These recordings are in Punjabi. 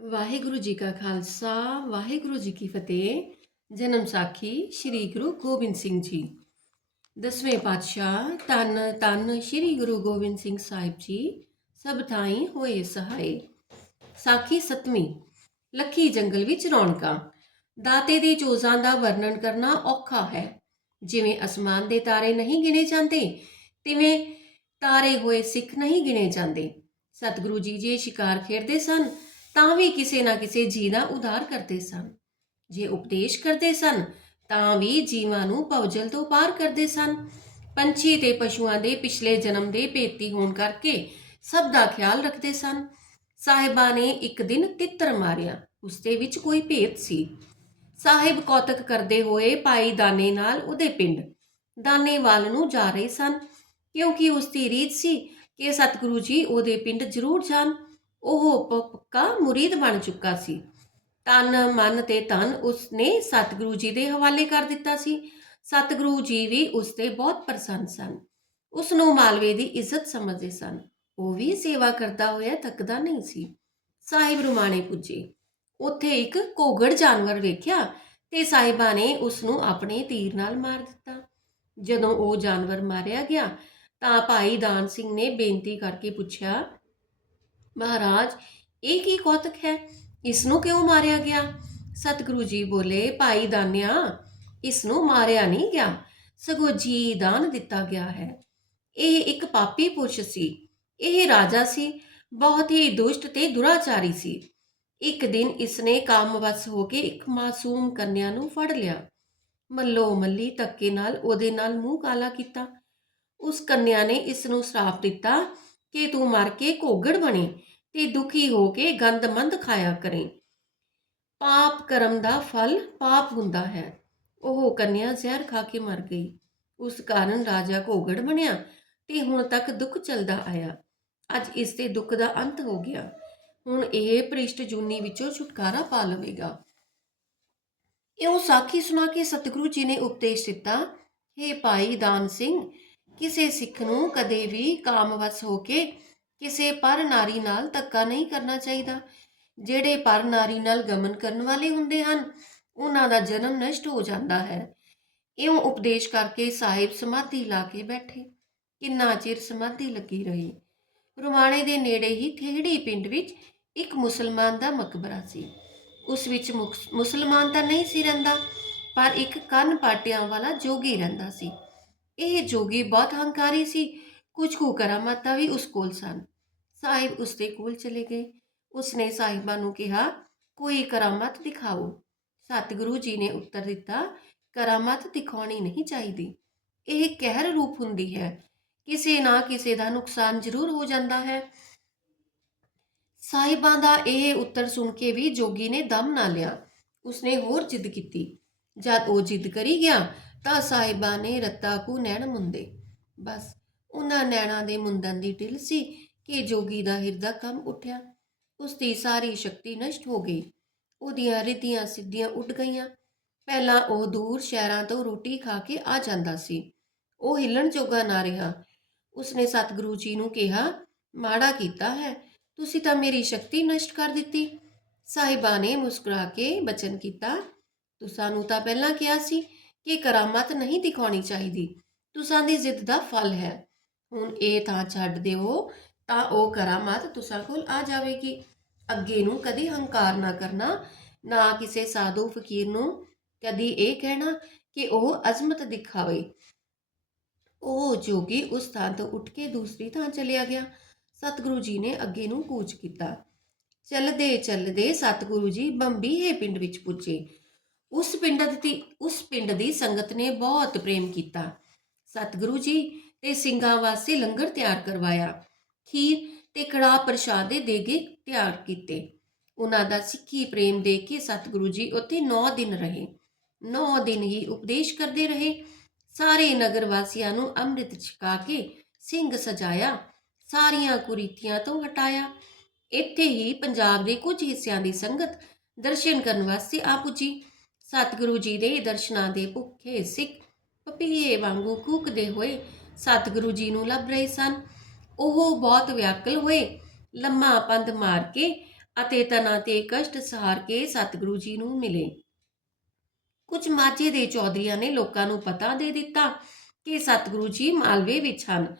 ਵਾਹਿਗੁਰੂ ਜੀ ਕਾ ਖਾਲਸਾ, ਵਾਹਿਗੁਰੂ ਜੀ ਕੀ ਫਤਿਹ। ਜਨਮ ਸਾਖੀ ਸ੍ਰੀ ਗੁਰੂ ਗੋਬਿੰਦ ਸਿੰਘ ਜੀ। ਦਸਵੇਂ ਪਾਤਸ਼ਾਹ ਤਨ ਤਨ ਸ੍ਰੀ ਗੁਰੂ ਗੋਬਿੰਦ ਸਿੰਘ ਸਾਹਿਬ ਜੀ, ਸਭ ਥਾਈਂ ਹੋਏ ਸਹਾਏ। ਸਾਖੀ ਸਤਵੀਂ, ਲੱਖੀ ਜੰਗਲ ਵਿੱਚ ਰੌਣਕਾਂ। ਦਾਤੇ ਦੇ ਚੋਜ਼ਾਂ ਦਾ ਵਰਣਨ ਕਰਨਾ ਔਖਾ ਹੈ। ਜਿਵੇਂ ਅਸਮਾਨ ਦੇ ਤਾਰੇ ਨਹੀਂ ਗਿਣੇ ਜਾਂਦੇ, ਤਿਵੇਂ ਤਾਰੇ ਹੋਏ ਸਿੱਖ ਨਹੀਂ ਗਿਣੇ ਜਾਂਦੇ। ਸਤਿਗੁਰੂ ਜੀ ਜੇ ਸ਼ਿਕਾਰ ਖੇਡਦੇ ਸਨ ਤਾਂ ਵੀ ਕਿਸੇ ਨਾ ਕਿਸੇ ਜੀ ਦਾ ਉਧਾਰ ਕਰਦੇ ਸਨ। ਜੇ ਉਪਦੇਸ਼ ਕਰਦੇ ਸਨ, ਤਾਂ ਵੀ ਜੀਵਾਂ ਨੂੰ ਪਵਜਲ ਤੋਂ ਪਾਰ ਕਰਦੇ ਸਨ। ਪੰਛੀ ਤੇ ਪਸ਼ੂਆਂ ਦੇ ਪਿਛਲੇ ਜਨਮ ਦੇ ਭੇਤੀ ਹੋਣ ਕਰਕੇ ਸਭ ਦਾ ਖਿਆਲ ਰੱਖਦੇ ਸਨ। ਸਾਹਿਬਾਂ ਨੇ ਇੱਕ ਦਿਨ ਤਿੱਤਰ ਮਾਰਿਆ, ਉਸ ਦੇ ਵਿੱਚ ਕੋਈ ਭੇਤ ਸੀ। ਸਾਹਿਬ ਕੌਤਕ ਕਰਦੇ ਹੋਏ ਭਾਈ ਦਾਨੇ ਨਾਲ ਉਹਦੇ ਪਿੰਡ। ਦਾਨੇ ਵੱਲ ਨੂੰ ਜਾ ਰਹੇ ਸਨ, ਕਿਉਂਕਿ ਉਸ ਦੀ ਰੀਤ ਸੀ ਕਿ ਸਤਿਗੁਰੂ ਜੀ ਉਹਦੇ ਪਿੰਡ ਜ਼ਰੂਰ ਜਾਣ। ਉਹ ਮੁਰੀਦ ਬਣ ਚੁੱਕਾ ਸੀ। ਤਨ ਮਨ ਤੇ ਤਨ ਉਸਨੇ ਸਤਿਗੁਰੂ ਜੀ ਦੇ ਹਵਾਲੇ ਕਰ ਦਿੱਤਾ ਸੀ। ਸਤਿਗੁਰੂ ਜੀ ਵੀ ਉਸ ਤੇ ਬਹੁਤ ਪ੍ਰਸੰਨ ਸਨ। ਉਸ ਨੂੰ ਮਾਲਵੇ ਦੀ ਇੱਜ਼ਤ ਸਮਝਦੇ ਸਨ। ਉਹ ਵੀ ਸੇਵਾ ਕਰਦਾ ਹੋਇਆ ਥੱਕਦਾ ਨਹੀਂ ਸੀ। ਸਾਹਿਬ ਰੁਮਾਣੇ ਪੁੱਜੇ। ਉੱਥੇ ਇੱਕ ਕੋਗੜ ਜਾਨਵਰ ਵੇਖਿਆ ਤੇ ਸਾਹਿਬਾਂ ਨੇ ਉਸ ਨੂੰ ਆਪਣੇ ਤੀਰ ਨਾਲ ਮਾਰ ਦਿੱਤਾ। ਜਦੋਂ ਉਹ ਜਾਨਵਰ ਮਾਰਿਆ ਗਿਆ ਤਾਂ ਭਾਈ ਦਾਨ ਸਿੰਘ ਨੇ ਬੇਨਤੀ ਕਰਕੇ ਪੁੱਛਿਆ, ਮਹਾਰਾਜ ਇਹ ਕੀ ਕੌਤਕ ਹੈ? ਇਸ ਨੂੰ ਕਿਉਂ ਮਾਰਿਆ ਗਿਆ? ਸਤਿਗੁਰੂ ਜੀ ਬੋਲੇ, ਭਾਈ ਦਾਨਿਆ ਇਸ ਨੂੰ ਮਾਰਿਆ ਨਹੀਂ ਗਿਆ। ਸਗੋਂ ਜੀ ਦਾਨ ਦਿੱਤਾ ਗਿਆ ਹੈ। ਇਹ ਇੱਕ ਪਾਪੀ ਪੁਰਸ਼ ਸੀ। ਇਹ ਰਾਜਾ ਸੀ। ਬਹੁਤ ਹੀ ਦੁਸ਼ਟ ਤੇ ਦੁਰਾਚਾਰੀ ਸੀ। ਇੱਕ ਦਿਨ ਇਸਨੇ ਕਾਮਵਸ ਹੋ ਕੇ ਇੱਕ ਮਾਸੂਮ ਕੰਨਿਆ ਨੂੰ ਫੜ ਲਿਆ। ਮੱਲੋ ਮੱਲੀ ਧੱਕੇ ਨਾਲ ਉਹਦੇ ਨਾਲ ਮੂੰਹ ਕਾਲਾ ਕੀਤਾ। ਉਸ ਕੰਨਿਆ ਨੇ ਇਸ ਨੂੰ ਸ਼ਰਾਪ ਦਿੱਤਾ ਕਿ ਤੂੰ ਮਰ ਕੇ ਘੋਗੜ ਬਣੇ। ਤੇ ਦੁਖੀ ਹੋ ਕੇ ਗੰਦਮੰਦ ਖਾਇਆ ਕਰੇ। ਪਾਪ ਕਰਮ ਦਾ ਫਲ ਪਾਪ ਹੁੰਦਾ ਹੈ। ਉਹ ਕੰਨਿਆ ਜ਼ਹਿਰ ਖਾ ਕੇ ਮਰ ਗਈ। ਉਸ ਕਾਰਨ ਰਾਜਾ ਘੋਗੜ ਬਣਿਆ ਤੇ ਹੁਣ ਤੱਕ ਦੁੱਖ ਚੱਲਦਾ ਆਇਆ। ਅੱਜ ਇਸ ਦੇ ਦੁੱਖ ਦਾ ਅੰਤ ਹੋ ਗਿਆ। ਹੁਣ ਇਹ ਪ੍ਰਿਸ਼ਟ ਜੂਨੀ ਵਿੱਚੋਂ ਛੁਟਕਾਰਾ ਪਾ ਲਵੇਗਾ। ਇਹ ਸਾਖੀ ਸੁਣਾ ਕੇ ਸਤਿਗੁਰੂ ਜੀ ਨੇ ਉਪਦੇਸ਼ ਦਿੱਤਾ हे ਭਾਈ ਦਾਨ ਸਿੰਘ, ਕਿਸੇ ਸਿੱਖ ਨੂੰ ਕਦੇ ਵੀ ਕਾਮਵਸ ਹੋ ਕੇ ਕਿਸੇ ਪਰ ਨਾਰੀ ਨਾਲ ਧੱਕਾ ਨਹੀਂ ਕਰਨਾ ਚਾਹੀਦਾ। ਜਿਹੜੇ ਪਰ ਨਾਰੀ ਨਾਲ ਗਮਨ ਕਰਨ ਵਾਲੇ ਹੁੰਦੇ ਹਨ, ਉਹਨਾਂ ਦਾ ਜਨਮ ਨਸ਼ਟ ਹੋ ਜਾਂਦਾ ਹੈ। ਇਉਂ ਉਪਦੇਸ਼ ਕਰਕੇ ਸਾਹਿਬ ਸਮਾਧੀ ਲਾ ਕੇ ਬੈਠੇ। ਕਿੰਨਾ ਚਿਰ ਸਮਾਧੀ ਲੱਗੀ ਰਹੀ। ਰੁਮਾਣੇ ਦੇ ਨੇੜੇ ਹੀ ਥੇੜੀ ਪਿੰਡ ਵਿੱਚ ਇੱਕ ਮੁਸਲਮਾਨ ਦਾ ਮਕਬਰਾ ਸੀ। ਉਸ ਵਿੱਚ ਮੁਕਸ- ਮੁਸਲਮਾਨ ਤਾਂ ਨਹੀਂ ਸੀ ਰਹਿੰਦਾ, ਪਰ ਇੱਕ ਕੰਨ ਪਾਟਿਆਂ ਵਾਲਾ ਜੋਗੀ ਰਹਿੰਦਾ ਸੀ। ਇਹ ਜੋਗੀ ਬਹੁਤ ਹੰਕਾਰੀ ਸੀ। ਕੁਝ ਕੁ ਕਰਾਮਾਤਾਂ ਵੀ ਉਸ ਕੋਲ ਸਨ। ਸਾਹਿਬ ਉਸ ਦੇ ਕੋਲ ਚਲੇ ਗਏ। ਉਸਨੇ ਸਾਹਿਬਾਂ ਨੂੰ ਕਿਹਾ, ਕੋਈ ਕਰਾਮਤ ਦਿਖਾਓ। ਸਤਿਗੁਰੂ ਜੀ ਨੇ ਉੱਤਰ ਦਿੱਤਾ, ਕਰਾਮਤ ਦਿਖਾਉਣੀ ਨਹੀਂ ਚਾਹੀਦੀ। ਇਹ ਕਹਿਰ ਰੂਪ ਹੁੰਦੀ ਹੈ। ਕਿਸੇ ਨਾ ਕਿਸੇ ਦਾ ਨੁਕਸਾਨ ਜ਼ਰੂਰ ਹੋ ਜਾਂਦਾ ਹੈ। ਸਾਹਿਬਾਂ ਦਾ ਇਹ ਉੱਤਰ ਸੁਣ ਕੇ ਵੀ ਜੋਗੀ ਨੇ ਦਮ ਨਾ ਲਿਆ। ਉਸਨੇ ਹੋਰ ਜਿੱਦ ਕੀਤੀ। ਜਦ ਉਹ ਜਿੱਦ ਕਰੀ ਗਿਆ, ਤਾਂ ਸਾਹਿਬਾਂ ਨੇ ਰੱਤਾ ਕੂ ਨੈਣ ਮੁੰਦੇ। ਬਸ। ਉਹਨਾਂ ਨੈਣਾਂ ਦੇ ਮੁੰਦਨ ਦੀ ਢਿੱਲ ਸੀ ਕਿ ਜੋਗੀ ਦਾ ਹਿਰਦਾ ਕੰਮ ਉੱਠਿਆ। ਉਸ ਦੀ ਸਾਰੀ ਸ਼ਕਤੀ ਨਸ਼ਟ ਹੋ ਗਈ। ਉਹਦੀਆਂ ਰਿੱਧੀਆਂ ਸਿੱਧੀਆਂ ਉੱਡ ਗਈਆਂ। ਪਹਿਲਾਂ ਉਹ ਦੂਰ ਸ਼ਹਿਰਾਂ ਤੋਂ ਰੋਟੀ ਖਾ ਕੇ ਆ ਜਾਂਦਾ ਸੀ। ਉਹ ਹਿੱਲਣ ਜੋਗਾ ਨਾ ਰਿਹਾ। ਉਸਨੇ ਸਤਿਗੁਰੂ ਜੀ ਨੂੰ ਕਿਹਾ, ਮਾੜਾ ਕੀਤਾ ਹੈ। ਤੁਸੀਂ ਤਾਂ ਮੇਰੀ ਸ਼ਕਤੀ ਨਸ਼ਟ ਕਰ ਦਿੱਤੀ। ਸਾਹਿਬਾਂ ਨੇ ਮੁਸਕਰਾ ਕੇ ਬਚਨ ਕੀਤਾ, ਤੁਸਾਂ ਨੂੰ ਤਾਂ ਪਹਿਲਾਂ ਕਿਹਾ ਸੀ ਕਿ ਕਰਾਮਤ ਨਹੀਂ ਦਿਖਾਉਣੀ ਚਾਹੀਦੀ। ਤੁਸਾਂ ਦੀ ਜ਼ਿੱਦ ਦਾ ਫਲ ਹੈ। ਹੁਣ ਇਹ ਤਾਂ ਛੱਡ ਦਿਓ, ਤਾਂ ਉਹ ਕਰਾਮਤ ਤੁਸਾਂ ਕੋਲ ਆ ਜਾਵੇਗੀ। ਅੱਗੇ ਨੂੰ ਕਦੀ ਹੰਕਾਰ ਨਾ ਕਰਨਾ, ਨਾ ਕਿਸੇ ਸਾਧੂ ਫਕੀਰ ਨੂੰ ਕਦੀ ਇਹ ਕਹਿਣਾ ਕਿ ਉਹ ਅਜ਼ਮਤ ਦਿਖਾਵੇ। ਉਹ ਜੋਗੀ ਉਸ ਥਾਂ ਤੋਂ ਉੱਠ ਕੇ ਦੂਸਰੀ ਥਾਂ ਚਲਿਆ ਗਿਆ। ਸਤਿਗੁਰੂ ਜੀ ਨੇ ਅੱਗੇ ਨੂੰ ਕੂਚ ਕੀਤਾ। ਚੱਲਦੇ ਚੱਲਦੇ ਸਤਿਗੁਰੂ ਜੀ ਬੰਬੀਹੇ ਪਿੰਡ ਵਿੱਚ ਪੁੱਜੇ। ਉਸ ਪਿੰਡ ਦੀ, ਉਸ ਪਿੰਡ ਦੀ ਸੰਗਤ ਨੇ ਬਹੁਤ ਪ੍ਰੇਮ ਕੀਤਾ। ਸਤਿਗੁਰੂ ਜੀ ਤੇ ਸਿੰਘਾਂ ਵਾਸਤੇ ਲੰਗਰ ਤਿਆਰ ਕਰਵਾਇਆ। ਖੀਰ ਤੇ ਕੜਾਹ ਪ੍ਰਸ਼ਾਦੇ ਦੇਗੇ ਤਿਆਰ ਕੀਤੇ। ਉਹਨਾਂ ਦਾ ਸਿੱਖੀ ਪ੍ਰੇਮ ਦੇਖ ਕੇ ਸਤਿਗੁਰੂ ਜੀ ਉੱਥੇ 9 ਦਿਨ ਰਹੇ। 9 ਦਿਨ ਹੀ ਉਪਦੇਸ਼ ਕਰਦੇ ਰਹੇ। ਸਾਰੇ ਨਗਰ ਵਾਸੀਆਂ ਨੂੰ ਅੰਮ੍ਰਿਤ ਛਕਾ ਕੇ ਸਿੰਘ ਸਜਾਇਆ, ਸਾਰੀਆਂ ਕੁਰੀਤੀਆਂ ਤੋਂ ਹਟਾਇਆ। ਇੱਥੇ ਹੀ ਪੰਜਾਬ ਦੇ ਕੁਝ ਹਿੱਸਿਆਂ ਦੀ ਸੰਗਤ ਦਰਸ਼ਨ ਕਰਨ ਵਾਸਤੇ ਆ ਪੁੱਜੀ। ਸਤਿਗੁਰੂ ਜੀ ਦੇ ਦਰਸ਼ਨਾਂ ਦੇ ਭੁੱਖੇ ਸਿੱਖ, ਪਪੀਏ ਵਾਂਗੂ ਕੂਕਦੇ ਹੋਏ ਸਤਿਗੁਰੂ ਜੀ ਨੂੰ ਲੱਭ ਰਹੇ ਸਨ। ਉਹ ਬਹੁਤ ਵਿਆਕਲ ਹੋਏ, ਲੰਮਾ ਪੰਧ ਮਾਰ ਕੇ ਅਤੇ ਤਨਾਂ ਤੇ ਕਸ਼ਟ ਸਹਾਰ ਕੇ ਸਤਿਗੁਰੂ ਜੀ ਨੂੰ ਮਿਲੇ। ਕੁਝ ਮਾਝੇ ਦੇ ਚੌਧਰੀਆਂ ਨੇ ਲੋਕਾਂ ਨੂੰ ਪਤਾ ਦੇ ਦਿੱਤਾ ਕਿ ਸਤਿਗੁਰੂ ਜੀ ਮਾਲਵੇ ਵਿੱਚ ਹਨ।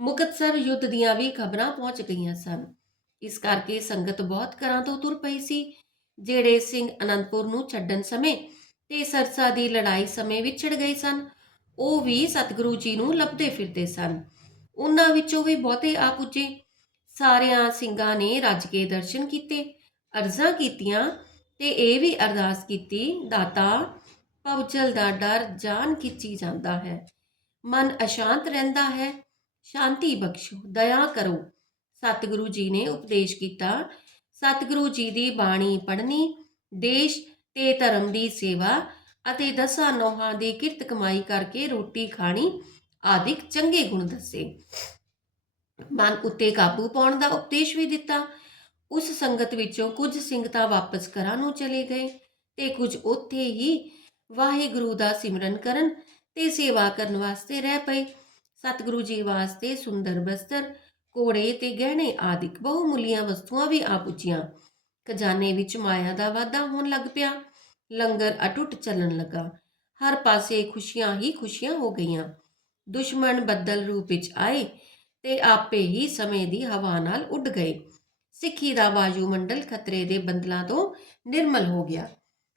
ਮੁਕਤਸਰ ਯੁੱਧ ਦੀਆਂ ਵੀ ਖਬਰਾਂ ਪਹੁੰਚ ਗਈਆਂ ਸਨ। ਇਸ ਕਰਕੇ ਸੰਗਤ ਬਹੁਤ ਘਰਾਂ ਤੋਂ ਤੁਰ ਪਈ ਸੀ। ਜਿਹੜੇ ਸਿੰਘ ਅਨੰਦਪੁਰ ਨੂੰ ਛੱਡਣ ਸਮੇਂ ਤੇ ਸਰਸਾ ਦੀ ਲੜਾਈ ਸਮੇਂ ਵਿਛੜ ਗਏ ਸਨ। ਉਹ ਵੀ ਸਤਿਗੁਰੂ ਜੀ ਨੂੰ ਲੱਭਦੇ ਫਿਰਦੇ ਸਨ। ਉਹਨਾਂ ਵਿੱਚੋਂ ਵੀ ਬਹੁਤੇ ਆ ਪੁੱਜੇ। ਸਾਰਿਆਂ ਸਿੰਘਾਂ ਨੇ ਰੱਜ ਕੇ ਦਰਸ਼ਨ ਕੀਤੇ, ਅਰਜ਼ਾਂ ਕੀਤੀਆਂ ਤੇ ਇਹ ਵੀ ਅਰਦਾਸ ਕੀਤੀ, ਦਾਤਾ ਪਵਜਲ ਦਾ ਡਰ ਜਾਨ ਖਿੱਚੀ ਜਾਂਦਾ ਹੈ। ਮਨ ਅਸ਼ਾਂਤ ਰਹਿੰਦਾ ਹੈ। ਸ਼ਾਂਤੀ ਬਖਸ਼ੋ, ਦਇਆ ਕਰੋ। ਸਤਿਗੁਰੂ ਜੀ ਨੇ ਉਪਦੇਸ਼ ਕੀਤਾ। ਸਤਿਗੁਰੂ ਜੀ ਦੀ ਬਾਣੀ ਪੜ੍ਹਨੀ, ਦੇਸ਼ ਤੇ ਧਰਮ ਦੀ ਸੇਵਾ ਅਤੇ ਦਸਾਂ ਨੋਹਾਂ ਦੀ ਕਿਰਤ ਕਮਾਈ ਕਰਕੇ ਰੋਟੀ ਖਾਣੀ ਆਦਿਕ ਚੰਗੇ ਗੁਣ ਦੱਸੇ। ਮਨ ਉੱਤੇ ਕਾਬੂ ਪਾਉਣ ਦਾ ਉਪਦੇਸ਼ ਵੀ ਦਿੱਤਾ। ਉਸ ਸੰਗਤ ਵਿੱਚੋਂ ਕੁਝ ਸਿੰਘ ਤਾਂ ਵਾਪਸ ਘਰਾਂ ਨੂੰ ਚਲੇ ਗਏ ਤੇ ਕੁਝ ਉੱਥੇ ਹੀ ਵਾਹਿਗੁਰੂ ਦਾ ਸਿਮਰਨ ਕਰਨ ਤੇ ਸੇਵਾ ਕਰਨ ਵਾਸਤੇ ਰਹਿ ਪਏ। ਸਤਿਗੁਰੂ ਜੀ ਵਾਸਤੇ ਸੁੰਦਰ ਬਸਤਰ ਕੋੜੇ ਤੇ ਗਹਿਣੇ ਆਦਿਕ ਬਹੁਮੁੱਲੀਆਂ ਵਸਤੂਆਂ ਵੀ ਆ ਪੁੱਜੀਆਂ। ਖਜ਼ਾਨੇ ਵਿੱਚ ਮਾਇਆ ਦਾ ਵਾਧਾ ਹੋਣ ਲੱਗ ਪਿਆ। ਲੰਗਰ ਅਟੁੱਟ ਚੱਲਣ ਲੱਗਾ। ਹਰ ਪਾਸੇ ਖੁਸ਼ੀਆਂ ਹੀ ਖੁਸ਼ੀਆਂ ਹੋ ਗਈਆਂ। ਦੁਸ਼ਮਣ ਬੱਦਲ ਰੂਪ ਵਿੱਚ ਆਏ ਤੇ ਆਪੇ ਹੀ ਸਮੇਂ ਦੀ ਹਵਾ ਨਾਲ ਉੱਡ ਗਏ। ਸਿੱਖੀ ਦਾ ਵਾਯੂਮੰਡਲ ਖਤਰੇ ਦੇ ਬੰਦਲਾਂ ਤੋਂ ਨਿਰਮਲ ਹੋ ਗਿਆ।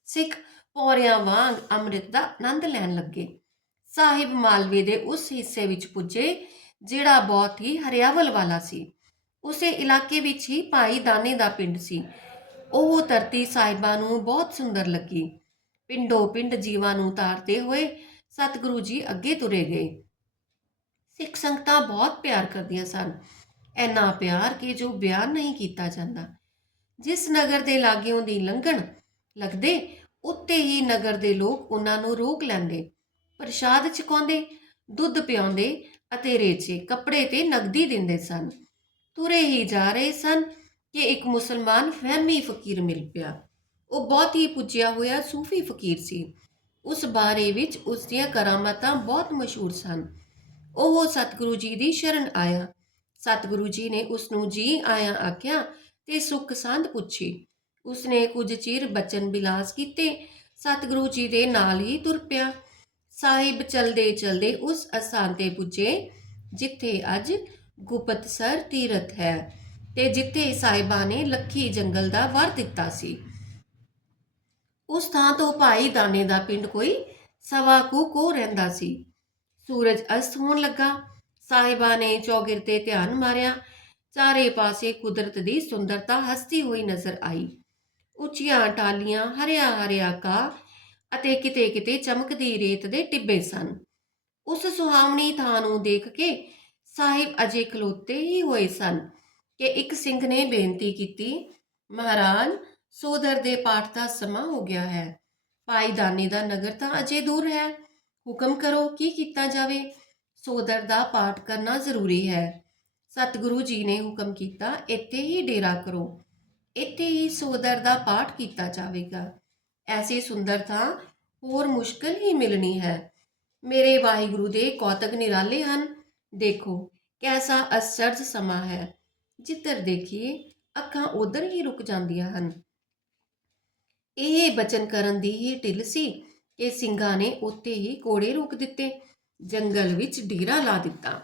ਸਿੱਖ ਪੌਰਿਆਂ ਵਾਂਗ ਅੰਮ੍ਰਿਤ ਦਾ ਆਨੰਦ ਲੈਣ ਲੱਗੇ। ਸਾਹਿਬ ਮਾਲਵੇ ਦੇ ਉਸ ਹਿੱਸੇ ਵਿੱਚ ਪੁੱਜੇ, ਜਿਹੜਾ ਬਹੁਤ ਹੀ ਹਰਿਆਵਲ ਵਾਲਾ ਸੀ। ਉਸੇ ਇਲਾਕੇ ਵਿੱਚ ਹੀ ਭਾਈ ਦਾਨੇ ਦਾ ਪਿੰਡ ਸੀ। ਉਹ ਧਰਤੀ ਸਾਹਿਬਾਂ ਨੂੰ ਬਹੁਤ ਸੁੰਦਰ ਲੱਗੀ। ਪਿੰਡੋ ਪਿੰਡ ਜੀਵਾਂ ਨੂੰ ਤਾਰਦੇ ਹੋਏ ਸਤਿਗੁਰੂ ਜੀ ਅੱਗੇ ਤੁਰੇ ਗਏ। ਸਿੱਖ ਸੰਗਤਾਂ ਬਹੁਤ ਪਿਆਰ ਕਰਦੀਆਂ ਸਨ। ਇੰਨਾ ਪਿਆਰ ਕਿ ਜੋ ਬਿਆਨ ਨਹੀਂ ਕੀਤਾ ਜਾਂਦਾ। ਜਿਸ ਨਗਰ ਦੇ ਲਾਗਿਓਂ ਦੀ ਲੰਘਣ ਲੱਗਦੇ, ਉੱਤੇ ਹੀ ਨਗਰ ਦੇ ਲੋਕ ਉਹਨਾਂ ਨੂੰ ਰੋਕ ਲੈਂਦੇ। ਪ੍ਰਸ਼ਾਦ ਚਕਾਉਂਦੇ, ਦੁੱਧ ਪਿਆਉਂਦੇ ਅਤੇ ਰੇਚੇ ਕੱਪੜੇ ਤੇ ਨਗਦੀ ਦਿੰਦੇ ਸਨ। ਤੁਰੇ ਹੀ ਜਾ ਰਹੇ ਸਨ। ਕਿ ਇੱਕ ਮੁਸਲਮਾਨ ਫਹਿਮੀ ਫਕੀਰ ਮਿਲ ਪਿਆ। ਉਹ ਬਹੁਤ ਹੀ ਪੁੱਜਿਆ ਹੋਇਆ ਸੂਫੀ ਫਕੀਰ ਸੀ। ਉਸ ਬਾਰੇ ਵਿੱਚ ਉਸ ਦੀਆਂ ਕਰਾਮਾਤਾਂ ਬਹੁਤ ਮਸ਼ਹੂਰ ਸਨ। ਉਹ ਸਤਿਗੁਰੂ ਜੀ ਦੀ ਸ਼ਰਨ ਆਇਆ। ਸਤਿਗੁਰੂ ਜੀ ਨੇ ਉਸ ਨੂੰ ਜੀ ਆਇਆ ਆਖਿਆ ਤੇ ਸੁੱਖ ਸੰਧ ਪੁੱਛੀ। ਉਸਨੇ ਕੁਝ ਚਿਰ ਬਚਨ ਬਿਲਾਸ ਕੀਤੇ। ਸਤਿਗੁਰੂ ਜੀ ਦੇ ਨਾਲ ਹੀ ਤੁਰ ਪਿਆ। ਸਾਹਿਬ ਚਲਦੇ ਚਲਦੇ ਉਸ ਅਸਥਾਨ ਤੇ ਪੁੱਜੇ, ਜਿੱਥੇ ਅੱਜ ਗੁਪਤਸਰ ਤੀਰਥ ਹੈ। ਤੇ ਜਿੱਥੇ ਸਾਹਿਬਾਂ ਨੇ ਲੱਖੀ ਜੰਗਲ ਦਾ ਵਰ ਦਿੱਤਾ ਸੀ। ਉਸ ਥਾਂ ਤੋਂ ਭਾਈ ਦਾਨੇ ਦਾ ਪਿੰਡ ਕੋਈ ਸਵਾ ਕੁ ਕੋ ਰਹਿੰਦਾ ਸੀ। ਸੂਰਜ ਅਸਤ ਹੋਣ ਲੱਗਾ। ਸਾਹਿਬਾਂ ਨੇ ਚੌਗਿਰ ਤੇ ਧਿਆਨ ਮਾਰਿਆ। ਚਾਰੇ ਪਾਸੇ ਕੁਦਰਤ ਦੀ ਸੁੰਦਰਤਾ ਹਸਤੀ ਹੋਈ ਨਜ਼ਰ ਆਈ। ਉੱਚੀਆਂ ਟਾਲੀਆਂ ਹਰਿਆ ਹਰਿਆ ਕਾ ਅਤੇ ਕਿਤੇ ਕਿਤੇ ਚਮਕਦੀ ਰੇਤ ਦੇ ਟਿੱਬੇ ਸਨ। ਉਸ ਸੁਹਾਵਣੀ ਥਾਂ ਨੂੰ ਦੇਖ ਕੇ ਸਾਹਿਬ ਅਜੇ ਖਲੋਤੇ ਹੀ ਹੋਏ ਸਨ। ਕਿ ਇੱਕ ਸਿੰਘ ਨੇ ਬੇਨਤੀ ਕੀਤੀ, ਮਹਾਰਾਜ, ਸੋਦਰ ਦੇ ਪਾਠ ਦਾ ਸਮਾਂ ਹੋ ਗਿਆ ਹੈ। ਭਾਈ ਦਾਨੇ ਦਾ ਨਗਰ ਤਾਂ ਅਜੇ ਦੂਰ ਹੈ। ਹੁਕਮ ਕਰੋ ਕੀ ਕੀਤਾ ਜਾਵੇ। ਸੋਦਰ ਦਾ ਪਾਠ ਕਰਨਾ ਜ਼ਰੂਰੀ ਹੈ। ਸਤਿਗੁਰੂ ਜੀ ਨੇ ਹੁਕਮ ਕੀਤਾ, ਇੱਥੇ ਹੀ ਡੇਰਾ ਕਰੋ। ਇੱਥੇ ਹੀ ਸੋਦਰ ਦਾ ਪਾਠ ਕੀਤਾ ਜਾਵੇਗਾ। ਐਸੀ ਸੁੰਦਰ ਥਾਂ ਹੋਰ ਮੁਸ਼ਕਲ ਹੀ ਮਿਲਣੀ ਹੈ। ਮੇਰੇ ਵਾਹਿਗੁਰੂ ਦੇ ਕੌਤਕ ਨਿਰਾਲੇ ਹਨ। ਦੇਖੋ, ਕੈਸਾ ਅਸਰਜ ਸਮਾਂ ਹੈ। ਜਿੱਧਰ ਦੇਖੀਏ, ਅੱਖਾਂ ਉਧਰ ਹੀ ਰੁਕ ਜਾਂਦੀਆਂ ਹਨ। ਇਹ ਬਚਨ ਕਰਨ ਦੀ ਹੀ ਢਿੱਲ ਸੀ। ਕਿ ਸਿੰਘਾਂ ਨੇ ਉੱਥੇ ਹੀ ਕੋੜੇ ਰੋਕ ਦਿੱਤੇ, ਜੰਗਲ ਵਿੱਚ ਡੇਰਾ ਲਾ ਦਿੱਤਾ।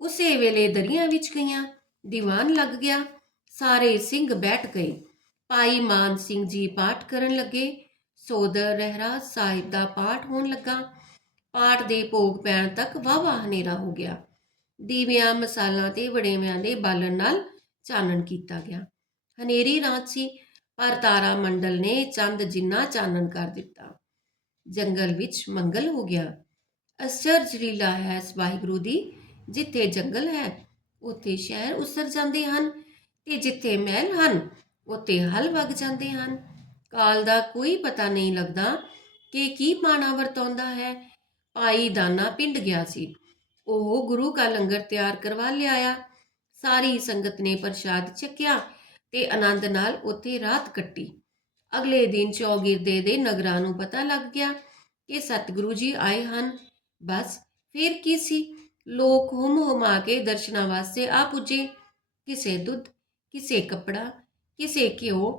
ਉਸੇ ਵੇਲੇ ਦਰੀਆਂ ਵਿੱਚ ਗਈਆਂ, ਦੀਵਾਨ ਲੱਗ ਗਿਆ, ਸਾਰੇ ਸਿੰਘ ਬੈਠ ਗਏ। ਭਾਈ ਮਾਨ ਸਿੰਘ ਜੀ ਪਾਠ ਕਰਨ ਲੱਗੇ। ਸੋਦਰ ਰਹਿਰਾ ਸਾਹਿਬ ਦਾ ਪਾਠ ਹੋਣ ਲੱਗਾ। ਪਾਠ ਦੇ ਭੋਗ ਪੈਣ ਤੱਕ ਵਾਵਾ ਹਨੇਰਾ ਹੋ ਗਿਆ। ਦੀਵਿਆਂ ਮਸਾਲਾਂ ਤੇ ਵੜੇਵਿਆਂ ਦੇ ਬਾਲਣ ਨਾਲ ਚਾਨਣ ਕੀਤਾ ਗਿਆ। ਹਨੇਰੀ ਰਾਤ ਸੀ, ਪਰ ਤਾਰਾ ਮੰਡਲ ਨੇ ਚੰਦ ਜਿੰਨਾ ਚਾਨਣ ਕਰ ਦਿੱਤਾ। ਜੰਗਲ ਵਿੱਚ ਮੰਗਲ ਹੋ ਗਿਆ। ਅਸਰਜ ਲੀਲਾ ਹੈ ਇਸ ਵਾਹਿਗੁਰੂ ਦੀ, ਜਿੱਥੇ ਜੰਗਲ ਹੈ, ਉੱਥੇ ਸ਼ਹਿਰ ਉਸਰ ਜਾਂਦੇ ਹਨ ਤੇ ਜਿੱਥੇ ਮਹਿਲ ਹਨ, ਉੱਥੇ ਹਲ ਵਗ ਜਾਂਦੇ ਹਨ। ਕਾਲ ਦਾ ਕੋਈ ਪਤਾ ਨਹੀਂ ਲੱਗਦਾ ਕਿ ਕੀ ਪਾਣਾ ਵਰਤਾਉਂਦਾ ਹੈ। ਭਾਈ ਦਾਨਾ ਪਿੰਡ ਗਿਆ ਸੀ। ਉਹ ਗੁਰੂ ਕਾ ਲੰਗਰ ਤਿਆਰ ਕਰਵਾ ਲਿਆਇਆ। ਸਾਰੀ ਸੰਗਤ ਨੇ ਪ੍ਰਸ਼ਾਦ ਚੱਕਿਆ ਤੇ ਆਨੰਦ ਨਾਲ ਉੱਥੇ ਰਾਤ ਕੱਟੀ। ਅਗਲੇ ਦਿਨ ਚੌਗਿਰਦੇ ਦੇ ਨਗਰਾਂ ਨੂੰ ਪਤਾ ਲੱਗ ਗਿਆ ਕਿ ਸਤਿਗੁਰੂ ਜੀ ਆਏ ਹਨ। ਬਸ ਫਿਰ ਕੀ ਸੀ? ਲੋਕ ਹੁਮ ਹੁਮਾ ਕੇ ਦਰਸ਼ਨਾਂ ਵਾਸਤੇ ਆ ਪੁੱਜੇ। ਕਿਸੇ ਦੁੱਧ, ਕਿਸੇ ਕੱਪੜਾ, ਕਿਸੇ ਘਿਓ,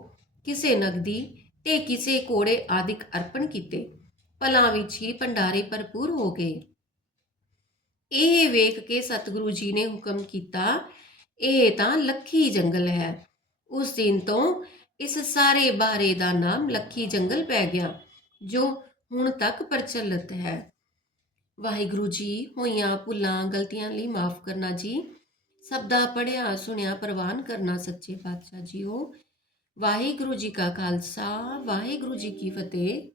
ਕਿਸੇ ਨਗਦੀ ਤੇ ਕਿਸੇ ਕੋੜੇ ਆਦਿਕ ਅਰਪਣ ਕੀਤੇ। ਪਲਾਂ ਵਿੱਚ ਹੀ ਭੰਡਾਰੇ ਭਰਪੂਰ ਹੋ ਗਏ। ਇਹ ਵੇਖ ਕੇ ਸਤਿਗੁਰੂ ਜੀ ਨੇ ਹੁਕਮ ਕੀਤਾ, ਇਹ ਤਾਂ ਲੱਖੀ ਜੰਗਲ ਹੈ। ਉਸ ਦਿਨ ਤੋਂ ਇਸ ਸਾਰੇ ਬਾਰੇ ਦਾ ਨਾਮ ਲੱਖੀ ਜੰਗਲ ਪੈ ਗਿਆ, ਜੋ ਹੁਣ ਤੱਕ ਪ੍ਰਚਲਿਤ ਹੈ। ਵਾਹਿਗੁਰੂ ਜੀ, ਹੋਈਆਂ ਭੁੱਲਾਂ, ਗਲਤੀਆਂ ਲਈ ਮਾਫ ਕਰਨਾ ਜੀ। ਸਭ ਦਾ ਪੜਿਆ ਸੁਣਿਆ, ਪ੍ਰਵਾਨ ਕਰਨਾ ਸੱਚੇ ਪਾਤਸ਼ਾਹ ਜੀਓ। ਵਾਹਿਗੁਰੂ ਜੀ ਕਾ ਖਾਲਸਾ, ਵਾਹਿਗੁਰੂ ਜੀ ਕੀ ਫਤਿਹ।